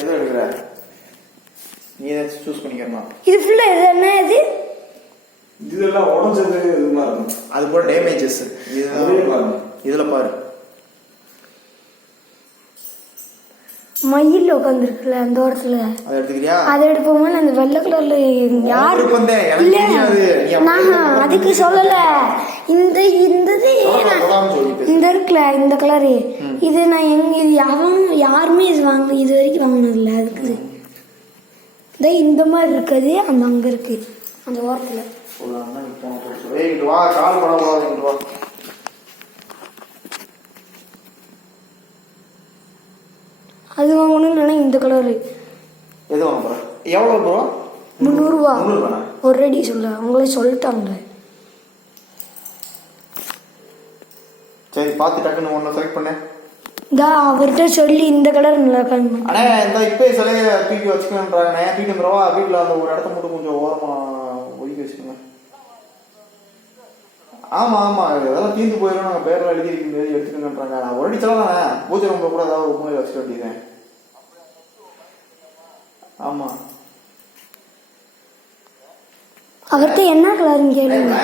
எதை எடுக்கிற? நீ ஏதாச்சும் சூஸ் பண்ணிக்கிறமா? இது ஃபுல்லா இது என்ன இது? இதெல்லாம் உடஞ்சது இது மாதிரி இருக்கும். அது போல டேமேஜஸ். இதுல பாரு. மயில் உட்காந்துருக்குல்ல அந்த ஓரத்துல. அதை எடுத்துக்கிறியா? அதை எடுப்போமா? அந்த வெள்ளை கலர்ல யாரு நான் அதுக்கு சொல்லல. இந்த இந்த இருக்குல்ல இந்த கலரு இது நான் இது யாருமே இது வரைக்கும் வாங்கினதில்ல. அதுக்கு இந்த மாதிரி இருக்குது. அந்த அங்க இருக்கு அந்த ஓரத்துல. அது வாங்கணும் இல்லைன்னா இந்த கலரு. எது வாங்க போற? எவ்வளவு ப்ரோ? 300 ரூபா ஒரு ரெடி சொல்ல. அவங்களே சொல்லிட்டாங்க. சரி பார்த்து டக்குன்னு ஒன்று செலக்ட் பண்ணு. அவர்கிட்ட சொல்லி இந்த கலர் நல்லா இருக்காங்க. அண்ணே இந்த இப்போ சிலையை தூக்கி வச்சுக்கணுன்றாங்கண்ணே. தூக்கி வந்துடுவா. வீட்டில் அந்த ஒரு இடத்த மட்டும் கொஞ்சம் ஓரமா ஒதுக்கி வச்சுக்கோங்க. ஆமாம் ஆமாம் இதெல்லாம் தீர்ந்து போயிடும். நாங்கள் பேரில் எழுதிருக்க எடுத்துக்கணுன்றாங்க. நான் ஒரு அடிச்சாலும் தானே பூஜை ரூமில் கூட ஏதாவது ஒரு மூலையில் வச்சுக்க வேண்டியது. ஆமாம் அவர்கிட்ட என்ன கலர்னு கேளுங்க.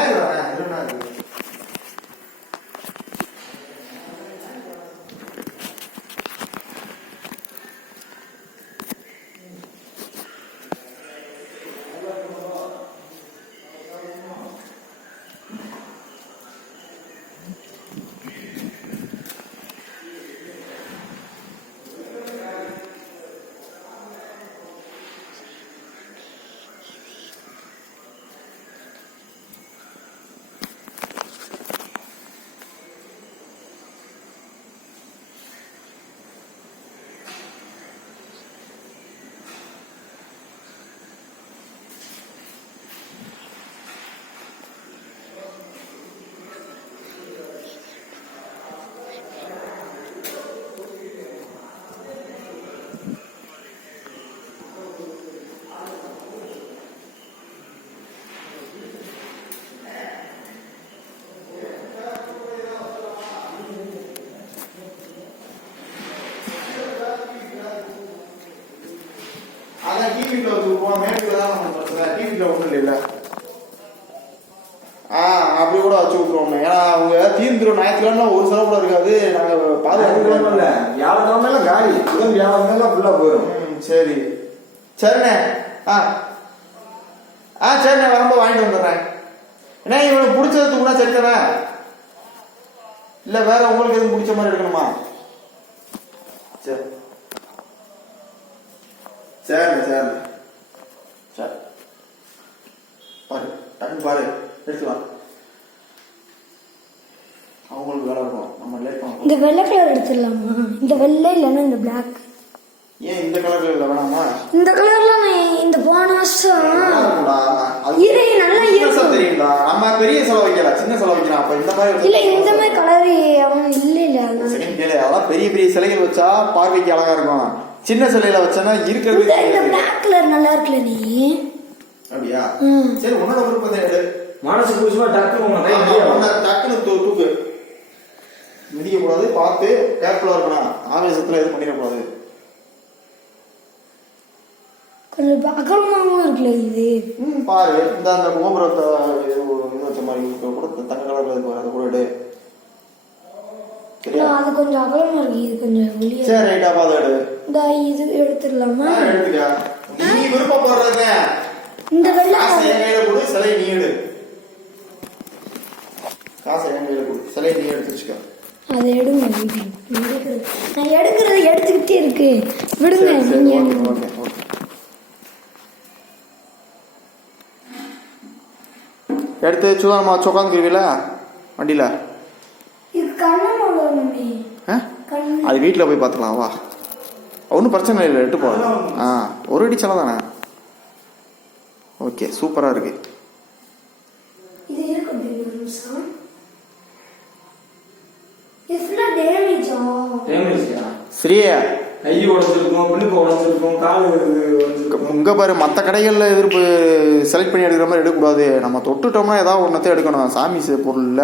டிவியில் வச்சுருப்போம். மேட்டுக்கு தான் நம்ம பிரச்சனை. டிவியில் ஒன்றும் இல்லை. அப்படி கூட வச்சு விட்ருவோம். ஏன்னா அவங்க தீர்ந்துடும். ஞாயிற்றுக்கிழமை ஒரு செலவு கூட இருக்காது. நாங்கள் பாதுகாப்பு வியாழக்கிழமைலாம் காலி. புதன் வியாழக்கிழமை ஃபுல்லாக போயிடும். சரி சரிண்ணே. சரிண்ணே வரும்போது வாங்கிட்டு வந்துடுறேன். ஏன்னா இவனுக்கு பிடிச்சது கூட சரி தானே? இல்லை வேற உங்களுக்கு எதுவும் பிடிச்ச மாதிரி எடுக்கணுமா? சரி சரிண்ணே சரிண்ணே. சரி பாரு டக்குன்னு பாரு எடுத்துக்கலாம். அவங்களுக்கு வேலை இருக்கும். நம்ம லேட் பண்ணுவோம். இந்த வெள்ளை கலர் எடுத்துடலாமா? இந்த வெள்ளை இல்லைன்னா இந்த பிளாக். ஏன் இந்த கலர்ல இல்லை வேணாமா? இந்த கலர்ல நான் இந்த போன வருஷம் நல்லா தெரியும்டா. நம்ம பெரிய செலவு வைக்கலாம், சின்ன செலவு வைக்கலாம். அப்ப இந்த மாதிரி இல்ல இந்த மாதிரி கலர் அவன் இல்ல. அதெல்லாம் பெரிய பெரிய சிலைகள் வச்சா பார்வைக்கு அழகா இருக்கும். சின்ன சிலையில வச்சனா இருக்கிறது. இந்த பிளாக் கலர் நல்லா இருக்குல்ல நீ? அப்படியா? சரி உன்னோட விருப்பத்தை எடு. மனசு புதுசுமா டக்குன்னு தூக்கு. மிதிக்க கூடாது. பார்த்து கேர்ஃபுல்லா இருக்கணும். ஆவேசத்துல எதுவும் பண்ணிடக்கூடாது. கொஞ்சம் அகலமாகவும் இருக்குல்ல இது. பாரு இந்த அந்த கோபுரத்தை இது வச்ச மாதிரி கூட தங்க கலர்ல இருக்கு. அதை கூட எடு. அது கொஞ்சம் அகலமா இருக்கு. இது கொஞ்சம் வெளியே. சரி ரைட்டா பாத்து எடு. இந்த இது எடுத்துடலாமா? எடுத்துக்க. நீ விருப்பப்படுறதுங்க. இந்த வெள்ளை காசை என் கையில கொடு. சிலை நீ எடு. காசை என் கையில கொடு. சிலை நீ எடுத்து வச்சுக்க. அதை எடுங்க. நான் எடுக்கிறது எடுத்துக்கிட்டே இருக்கு. விடுங்க. எடுத்து சுதாமா உட்காந்துக்குவீங்கள வண்டியில? இது கண்ணு அது வீட்டில் போய் பார்த்துக்கலாம். வா ஒன்றும் பிரச்சனை இல்லை, எட்டு போகலாம். ஆ, ஒரு அடி சிலை தானே. ஓகே, சூப்பராக இருக்கு. இது இருக்கு அப்படியே ஒரு நிமிஷம். இது ஃபுல்லா டேமேஜா? டேமேஜா? சரியா? கை உடைச்சிருக்கும், பின்னுக்கு உடைச்சிருக்கும், கால் உடைச்சிருக்கும். இங்கே பாரு, மற்ற கடைகளில் எதிர்ப்பு செலக்ட் பண்ணி எடுக்கிற மாதிரி எடுக்கக்கூடாது. நம்ம தொட்டுட்டோம்னா ஏதாவது ஒன்றத்தை எடுக்கணும். சாமி பொருள்ல.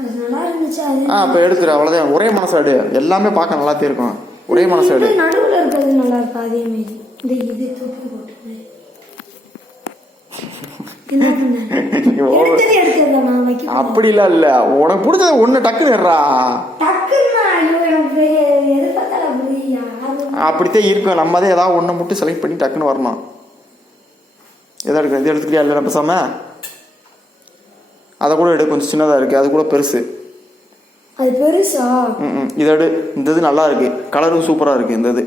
அது நல்லா இருந்துச்சு. அது இப்போ எடுத்துரு, அவ்வளோதான். ஒரே மனசு எடு, எல்லாமே பார்க்க நல்லாத்தே இருக்கும். ஒரே மனசு எடு. நடுவில் இருக்கிறது நல்லா இருக்கு. அதே மாதிரி இந்த இது தூக்கி போட்டு அப்படிலாம் இல்ல, உனக்கு பிடிச்சத ஒண்ணு டக்குன்னு எடுறா. அப்படித்தான் இருக்கும். நம்ம தான் ஏதாவது ஒண்ணு மட்டும் செலக்ட் பண்ணி டக்குன்னு வரணும். எதை எடுக்க, இது எடுத்துக்கிறியா இல்லை பேசாம? அதை கூட எடு, கொஞ்சம் சின்னதா இருக்கு. அது கூட பெருசு. அது பெருசா? இதை எடு. இந்த இது நல்லா இருக்கு, கலரும் சூப்பரா இருக்கு. இந்த இது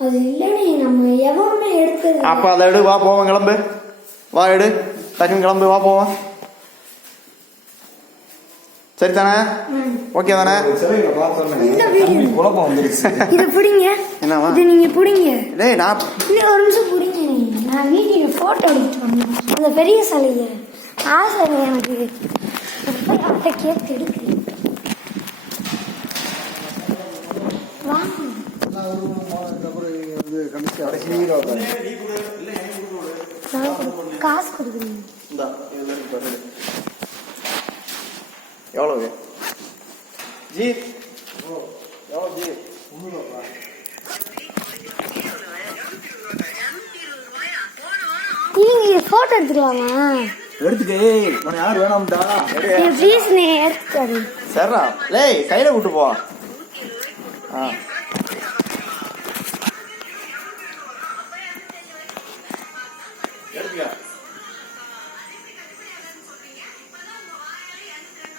அது இல்லனே, நம்ம எவனுமே எடுத்தது. அப்ப அதை எடு. வா போவோம், கிளம்பு. வா எடு, டக்குன்னு கிளம்பு. வா போவோம். சரி தானே? ஓகே தானே? குழப்பம் வந்துருச்சு. இதை பிடிங்க. என்னவா இது? நீங்க பிடிங்க. டேய், நான் இன்னும் ஒரு நிமிஷம் பிடிங்க. நான் வீடியோ போட்டோ எடுத்துட்டு வந்தேன். அந்த பெரிய சிலையை ஆசை எனக்கு. அவட்ட கேட்டு எடுக்கு. வாங்க. காசு கொடுக்குறீங்க. எவ்வளவு ஜி? எவ்வளோ ஜி? நீங்க போட்டோ எடுத்துக்கலாமா? எடுத்துக்கே, உன யார் வேணாம்டா. ப்ளீஸ் நீ எடுத்துக்காது. சரிடா. லேய், கையில விட்டு போ. எடுத்துக்க.